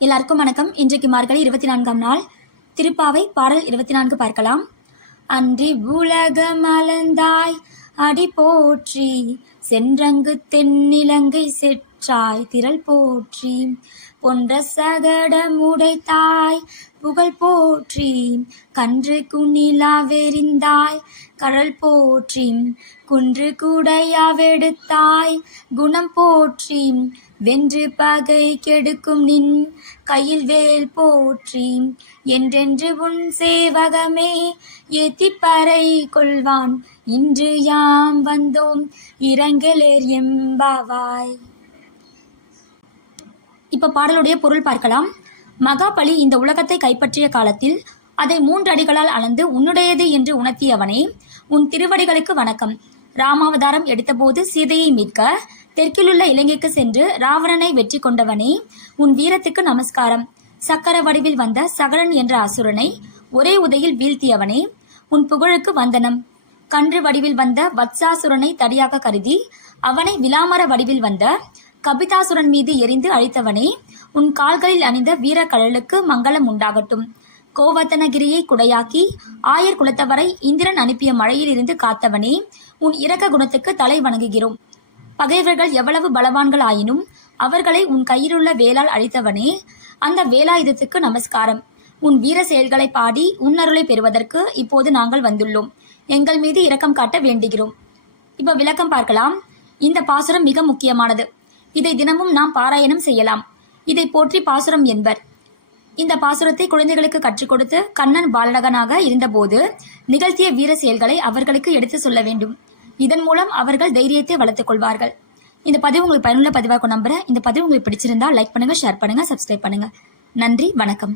எல்லாருக்கும் வணக்கம். இன்றைக்கு மார்கழி 24ஆம் நாள். திருப்பாவை பாடல் 24 பார்க்கலாம். அன்றி உலகம் அளந்தாய் அடி போற்றி, சென்றங்கு தென்னிலங்கை செற்றாய் திரள் போற்றி, பொன்ற சகடமுடைத்தாய் புகழ் போற்றி, கன்று குநிலாவெறிந்தாய் கடல் போற்றி, குன்று குடையாவெடுத்தாய் குணம் போற்றி, வென்று பகை கெடுக்கும் நின் கையில் வேல் போற்றி, என்றென்று உன் சேவகமே ஏத்திப்பறை கொள்வான், இன்று யாம் வந்தோம் இரங்கலேர் எம்பாவாய். இப்ப பாடலுடைய பொருள் பார்க்கலாம். மகாபலி இந்த உலகத்தை கைப்பற்றிய காலத்தில் அதை 3 அடிகளால் அளந்து உன்னுடையது என்று உணர்த்தியவனே, உன் திருவடிகளுக்கு வணக்கம். ராமாவதாரம் எடுத்தபோது சீதையை மீட்க தெற்கிலுள்ள இலங்கைக்கு சென்று ராவணனை வெற்றி கொண்டவனே, உன் வீரத்துக்கு நமஸ்காரம். சக்கர வடிவில் வந்த சகடன் என்ற அசுரனை ஒரே உதையில் வீழ்த்தியவனே, உன் புகழுக்கு வந்தனம். கன்று வடிவில் வந்த வத்சாசுரனை தடியாக கருதி அவனை விலாமர வடிவில் வந்த கபிதாசுரன் மீது எரிந்து அழித்தவனே, உன் கால்களில் அணிந்த வீரக்கழலுக்கு மங்களம் உண்டாகட்டும். கோவர்த்தனகிரியை குடையாக்கி ஆயர் குலத்தவரை இந்திரன் அனுப்பிய மழையில் இருந்து காத்தவனே, உன் இரக்க குணத்துக்கு தலை வணங்குகிறோம். பகைவர்கள் எவ்வளவு பலவான்கள் ஆயினும் அவர்களை உன் கையிலுள்ள வேலால் அழித்தவனே, அந்த வேலாயுதத்துக்கு நமஸ்காரம். உன் வீர செயல்களை பாடி உன் அருளை பெறுவதற்கு இப்போது நாங்கள் வந்துள்ளோம். எங்கள் மீது இரக்கம் காட்ட வேண்டுகிறோம். இப்ப விளக்கம் பார்க்கலாம். இந்த பாசுரம் மிக முக்கியமானது. இதை தினமும் நாம் பாராயணம் செய்யலாம். இதை போற்றி பாசுரம் என்பர். இந்த பாசுரத்தை குழந்தைகளுக்கு கற்றுக் கொடுத்து கண்ணன் பாலகனாக இருந்தபோது நிகழ்த்திய வீர செயல்களை அவர்களுக்கு எடுத்து சொல்ல வேண்டும். இதன் மூலம் அவர்கள் தைரியத்தை வளர்த்துக் கொள்வார்கள். இந்த பதிவு உங்களுக்கு பயனுள்ள பதிவாக நம்புறேன். இந்த பதிவு உங்களுக்கு பிடிச்சிருந்தா லைக் பண்ணுங்க, ஷேர் பண்ணுங்க, சப்ஸ்கிரைப் பண்ணுங்க. நன்றி, வணக்கம்.